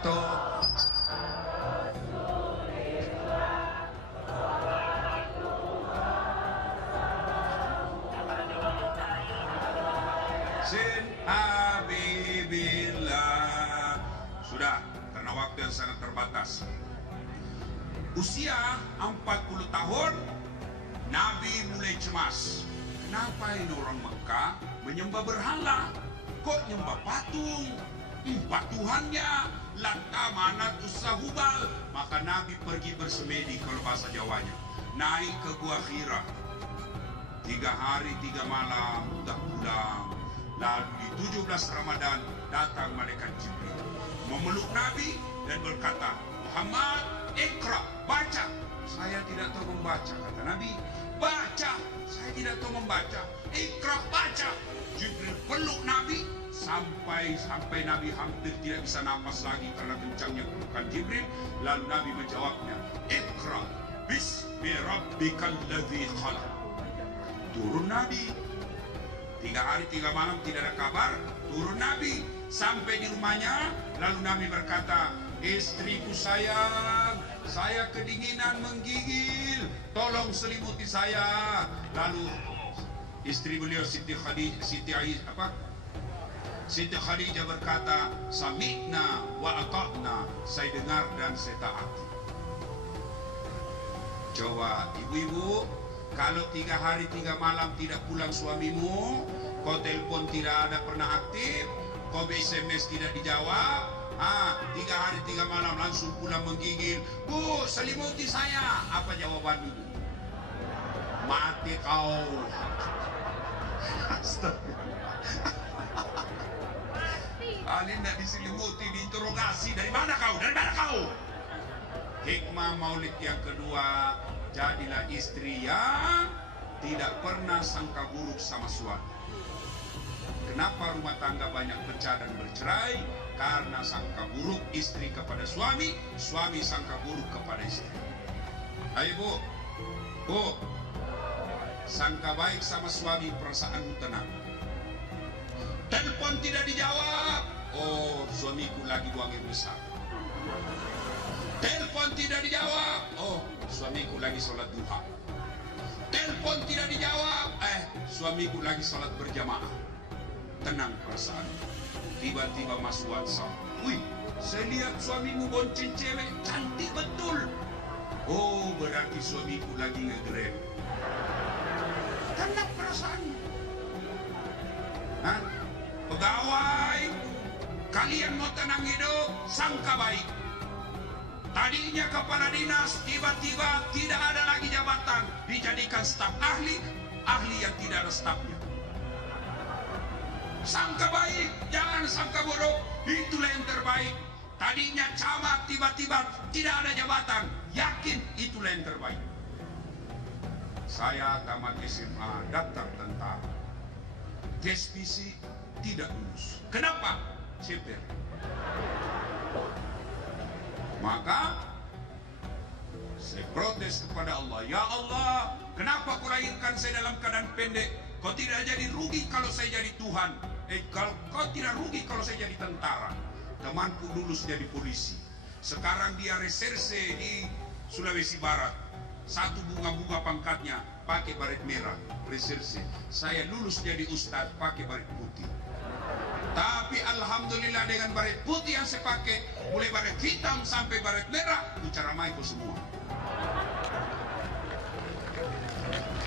wabarakatuh. Sin Habibillah. Sudah, karena waktu yang sangat terbatas. Usia 40 tahun, Nabi mulai cemas. Kenapa ini orang Mekah menyembah berhala? Kok nyembah patung? Tuhannya Lata, Manat, Uzza, Hubal. Maka Nabi pergi bersemedi, kalau bahasa Jawanya, naik ke Gua Hira. 3 hari 3 malam udah pulang. Lalu di 17 Ramadan datang malaikat Jibril memeluk Nabi dan berkata, Muhammad, Iqra, baca. Saya tidak tahu membaca, kata Nabi. Baca, saya tidak tahu membaca. Iqra, baca. Jibril peluk Nabi sampai Nabi hampir tidak bisa napas lagi karena kencangnya pelukan Jibril. Lalu Nabi menjawabnya, Iqra bismi rabbikal ladzi khalaq. Turun Nabi. 3 hari 3 malam tidak ada kabar. Turun Nabi sampai di rumahnya. Lalu Nabi berkata, istriku sayang, saya kedinginan menggigil, tolong selimuti saya. Lalu istri beliau Siti Khadijah berkata, sami'na wa ata'na, saya dengar dan saya taati. Coba ibu-ibu, kalau 3 hari 3 malam tidak pulang suamimu, kau telepon tidak ada pernah aktif, kau SMS tidak dijawab, 3 hari 3 malam langsung pulang menggigil, Bu, selimuti saya. Apa jawaban ibu? Mati kau. Ali tidak diselimuti, diinterogasi. Dari mana kau? Dari mana kau? Hikmah maulid yang kedua, jadilah istri yang tidak pernah sangka buruk sama suami. Kenapa rumah tangga banyak pecah dan bercerai? Karena sangka buruk istri kepada suami, suami sangka buruk kepada istri. Ayo Bu, sangka baik sama suami, perasaanmu tenang. Telepon tidak dijawab, oh suamiku lagi buang air besar. Telepon tidak dijawab, oh suamiku lagi sholat duha. Telepon tidak dijawab, suamiku lagi sholat berjamaah. Tenang perasaan. Tiba-tiba masuk WhatsApp, wih, saya lihat suamimu bonceng cewek, cantik betul. Oh, berarti suamiku lagi nge-grab. Tenang perasaan. Pegawai, kalian mau tenang hidup, sangka baik. Tadinya kepala dinas, tiba-tiba tidak ada lagi jabatan, dijadikan staf ahli yang tidak ada stafnya. Sangka baik, jangan sangka buruk, itulah yang terbaik. Tadinya camat, tiba-tiba tidak ada jabatan, yakin itulah yang terbaik. Saya tamat SMA, daftar tentara, tes fisik tidak lulus. Kenapa? Ceper. Maka saya protes kepada Allah, ya Allah, kenapa kau lahirkan saya dalam keadaan pendek? Kau tidak jadi rugi kalau saya jadi Tuhan. Kalau kau tidak rugi kalau saya jadi tentara. Temanku lulus jadi polisi. Sekarang dia reserse di Sulawesi Barat. 1 bunga-bunga pangkatnya, pakai baret merah, reserse. Saya lulus jadi ustadz, pakai baret putih. Tapi alhamdulillah dengan baret putih yang saya pakai, mulai baret hitam sampai baret merah, bicara maiko semua.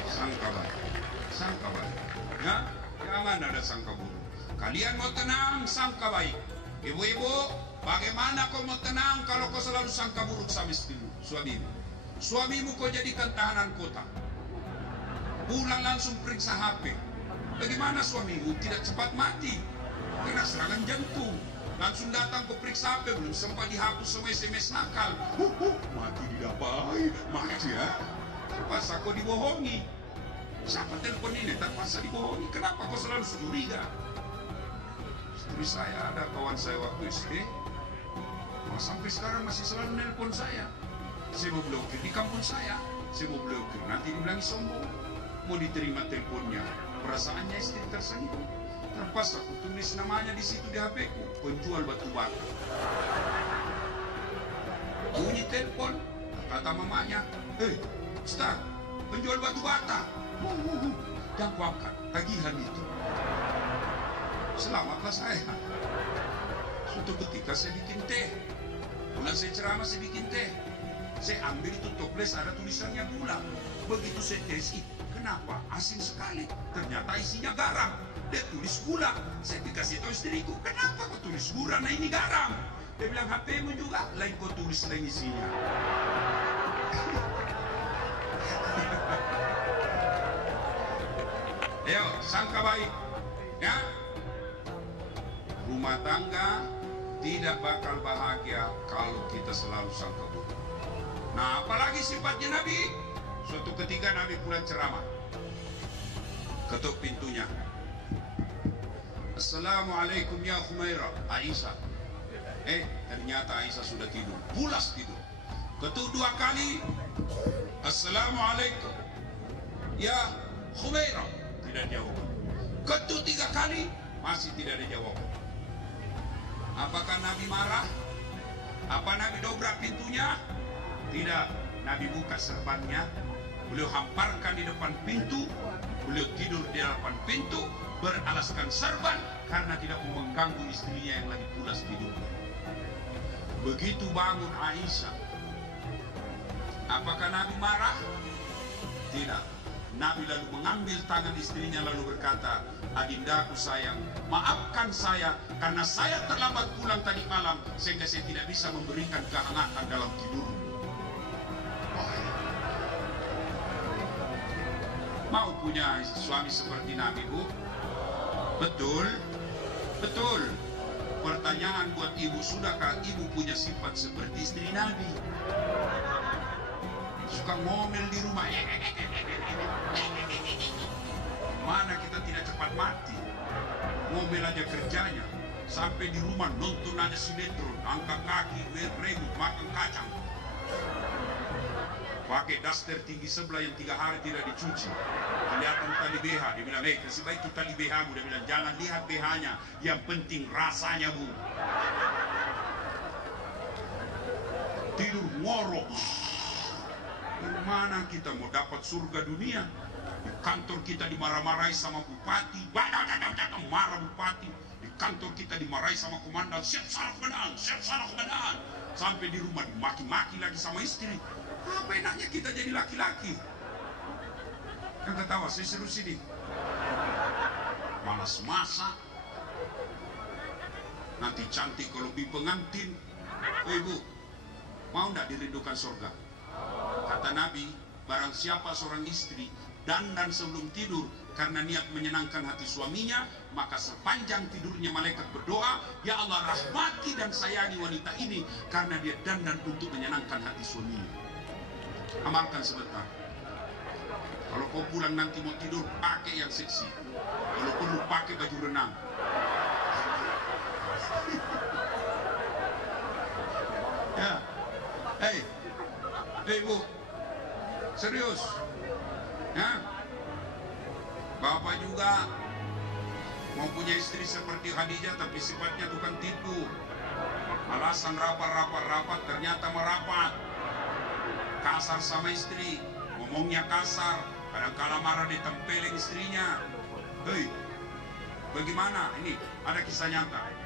Sangka baik, sangka baik. Ya, jangan ada sangka buruk. Kalian mau tenang, sangka baik. Ibu-ibu, bagaimana kau mau tenang kalau kau selalu sangka buruk sama istrimu, suamimu? Suamimu kau jadikan tahanan kota. Pulang langsung periksa HP. Bagaimana suamimu tidak cepat mati? Kena serangan jantung. Langsung datang ke periksa HP, belum sempat dihapus semua SMS nakal. Mati didapai, mati ya. Terpaksa kau dibohongi. Siapa telepon ini? Terpaksa dibohongi. Kenapa kau selalu curiga? Istri saya, ada kawan saya waktu SD, sampai sekarang masih selalu nelpon saya. Saya mau blokir di kampung saya. Saya mau blokir, nanti dibilang sombong. Mau diterima teleponnya, perasaannya istri tersinggung. Terpaksa aku tulis namanya di situ di HP ku, penjual batu bata. Kata mamanya, Ustaz, penjual batu bata. Jangan kuangkat, tagihan itu. Selamatlah saya. Suatu ketika saya bikin teh. Bulan saya ceramah, saya bikin teh. Saya ambil itu toples, ada tulisannya gula. Begitu saya tes, kenapa asin sekali? Ternyata isinya garam. Dia tulis gula. Saya dikasih tahu istriku, kenapa kau tulis gula? Nah ini garam. Dia bilang, HP-mu juga. Lain kau tulis lain isinya. Ayo, sangka baik. Ya. Rumah tangga tidak bakal bahagia kalau kita selalu sangka buruk. Nah, apalagi sifatnya Nabi. Suatu ketika Nabi pulang ceramah, ketuk pintunya. Assalamualaikum ya Humairah, Aisyah. Ternyata Aisyah sudah tidur, pulas tidur. Ketuk 2 kali. Assalamualaikum ya Humairah, tidak jawab. Ketuk 3 kali, masih tidak ada jawaban. Apakah Nabi marah? Apa Nabi dobrak pintunya? Tidak. Nabi buka serbannya, beliau hamparkan di depan pintu, beliau tidur di depan pintu, beralaskan serban karena tidak mau mengganggu istrinya yang lagi pulas tidur. Begitu bangun Aisyah, apakah Nabi marah? Tidak. Nabi lalu mengambil tangan istrinya lalu berkata, adindaku sayang, maafkan saya karena saya terlambat pulang tadi malam sehingga saya tidak bisa memberikan kehangatan dalam tidur. Mau punya suami seperti Nabi, Bu? Betul? Betul. Pertanyaan buat ibu, sudahkah ibu punya sifat seperti istri Nabi? Suka ngomel di rumah. Mana kita tidak cepat mati. Ngomel aja kerjanya. Sampai di rumah nonton aja sinetron, angkat kaki, regut, makan kacang. Pakai daster tinggi sebelah yang 3 hari tidak dicuci. Kelihatan tali BH. Dia bilang, kasih baik kita tali BH-mu. Dia bilang, jangan lihat BH-nya. Yang penting rasanya, Bu. Tidur ngorok. Mana kita mau dapat surga dunia? Di kantor kita dimarah-marahi sama bupati, marah bupati. Di kantor kita dimarahi sama komandan, siap salah komandan, siap salah komandan. Sampai di rumah dimaki-maki lagi sama istri. Apa enaknya kita jadi laki-laki? Yang ketawa, saya seru sini. Malas masak. Nanti cantik kalau lebih pengantin. Ibu, mau nggak dirindukan surga? Kata Nabi, barang siapa seorang istri dandan sebelum tidur karena niat menyenangkan hati suaminya, maka sepanjang tidurnya malaikat berdoa, ya Allah rahmati dan sayangi wanita ini karena dia dandan untuk menyenangkan hati suaminya. Amalkan sebentar. Kalau kau pulang nanti mau tidur, pakai yang seksi. Kalau perlu pakai baju renang. Ya, hei Bu, serius, ya. Bapak juga mau punya istri seperti Khadijah, tapi sifatnya tukang tipu. Alasan rapat, ternyata merapat. Kasar sama istri, ngomongnya kasar, kadang-kala marah ditempelin istrinya. Hei, bagaimana? Ini ada kisah nyata.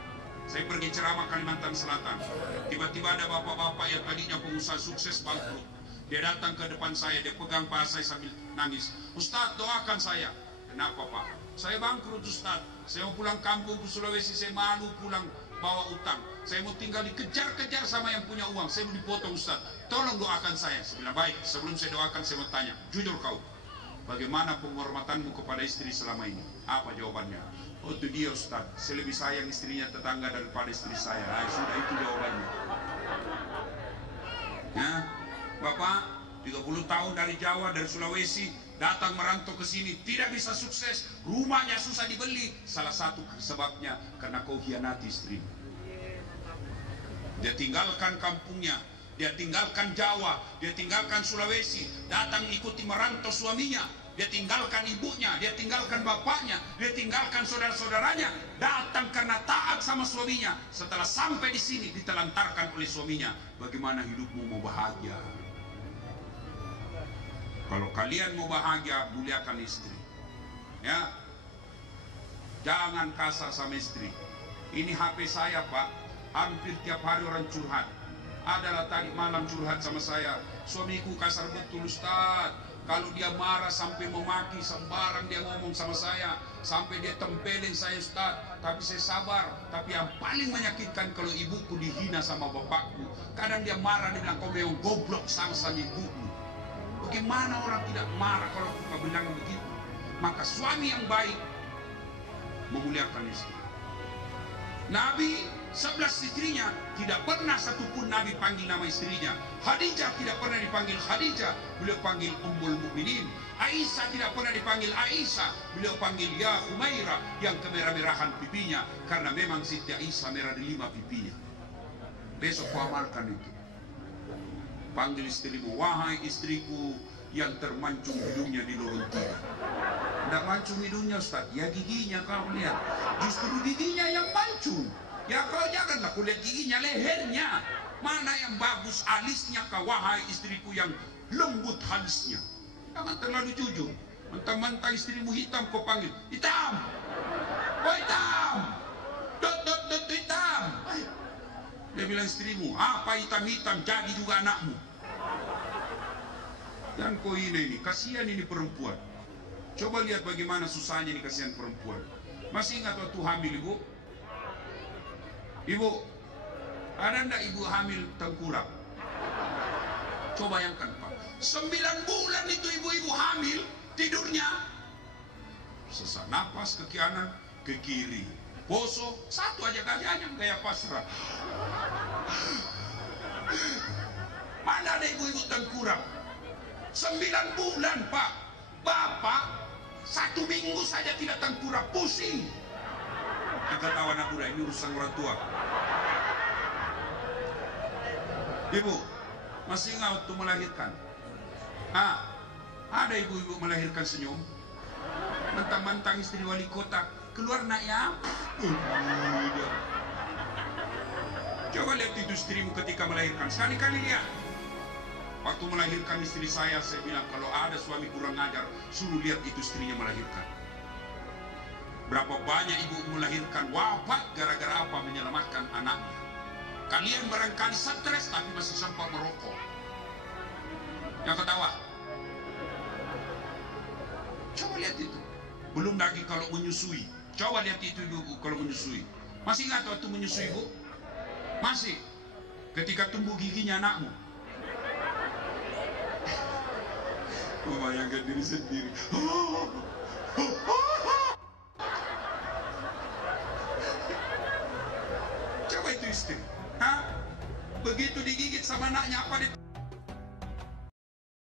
Saya pergi ceramah Kalimantan Selatan. Tiba-tiba ada bapak-bapak yang tadinya pengusaha sukses bangkrut. Dia datang ke depan saya, dia pegang paha saya sambil nangis. Ustaz, doakan saya. Kenapa Pak? Saya bangkrut Ustaz. Saya mau pulang kampung ke Sulawesi, saya malu pulang bawa utang. Saya mau tinggal dikejar-kejar sama yang punya uang. Saya mau dipotong Ustaz. Tolong doakan saya. Saya bilang, baik. Sebelum saya doakan, saya mau tanya. Jujur kau, bagaimana penghormatanmu kepada istri selama ini? Apa jawabannya? Oh itu dia Ustaz, saya lebih sayang istrinya tetangga daripada istri saya. Nah, sudah itu jawabannya. Ya, Bapak 30 tahun dari Jawa, dari Sulawesi, datang merantau ke sini, tidak bisa sukses, rumahnya susah dibeli. Salah satu sebabnya karena kau hianati istrimu. Dia tinggalkan kampungnya, dia tinggalkan Jawa, dia tinggalkan Sulawesi, datang ikuti merantau suaminya. Dia tinggalkan ibunya, dia tinggalkan bapaknya, dia tinggalkan saudara-saudaranya, datang karena taat sama suaminya. Setelah sampai di sini ditelantarkan oleh suaminya. Bagaimana hidupmu mau bahagia? Kalau kalian mau bahagia, muliakan istri. Ya, jangan kasar sama istri. Ini HP saya, Pak. Hampir tiap hari orang curhat. Adalah tadi malam curhat sama saya. Suamiku kasar betul, Ustaz. Kalau dia marah sampai memaki, sembarang dia ngomong sama saya, sampai dia tempelin saya, Ustaz. Tapi saya sabar. Tapi yang paling menyakitkan kalau ibuku dihina sama bapakku. Kadang dia marah, dia bilang, kau memang goblok sama ibuku. Bagaimana orang tidak marah kalau kau bilang begitu? Maka suami yang baik memuliakan istri. Nabi 11 istrinya, tidak pernah satupun Nabi panggil nama istrinya. Khadijah tidak pernah dipanggil Khadijah, beliau panggil Ummul Mukminin. Aisyah tidak pernah dipanggil Aisyah, beliau panggil Ya Humaira, yang kemerah-merahan pipinya, karena memang Siti Aisyah merah di 5 pipinya. Besok kau amalkan itu. Panggil istrimu, wahai istriku yang termancung hidungnya di lorong 3. Tidak mancung hidungnya, Ustaz, ya giginya kau lihat. Justru giginya yang mancung. Ya kau janganlah kau lihat giginya, lehernya. Mana yang bagus alisnya kau, wahai istriku yang lembut halisnya. Jangan terlalu jujur. Mentang-mentang istrimu hitam kau panggil, hitam. Oh hitam. Dot dot dot hitam. Dia bilang istrimu, apa hitam-hitam, jadi juga anakmu. Dan kau ini, kasihan ini perempuan. Coba lihat bagaimana susahnya ini, kasihan perempuan. Masih ingat waktu hamil ibu? Ibu, ada ndak ibu hamil tengkurap? Coba bayangkan Pak, 9 bulan itu ibu-ibu hamil, tidurnya sesak napas ke kanan, ke kiri, bosok, satu aja gajahnya gaya pasrah. Mana ada ibu-ibu tengkurap? 9 bulan Pak. Bapak 1 minggu saja tidak tengkurap, pusing. Kita tahu anak muda ini urusan orang tua. Ibu, masih ingat waktu melahirkan? Ada ibu-ibu melahirkan senyum. Mentang-mentang istri wali kota, keluar nak ya. Coba lihat itu istrimu ketika melahirkan. Sekali-kali lihat. Waktu melahirkan istri saya bilang, kalau ada suami kurang ajar, suruh lihat itu istrinya melahirkan. Berapa banyak ibu melahirkan wafat gara-gara apa? Menyelamatkan anaknya. Kalian barangkali stres tapi masih sempat merokok. Yang ketawa. Coba lihat itu. Belum lagi kalau menyusui. Coba lihat itu ibu kalau menyusui. Masih ingat waktu menyusui ibu? Masih. Ketika tumbuh giginya anakmu. Membayangkan diri sendiri. Coba itu istri. Begitu digigit sama anaknya apa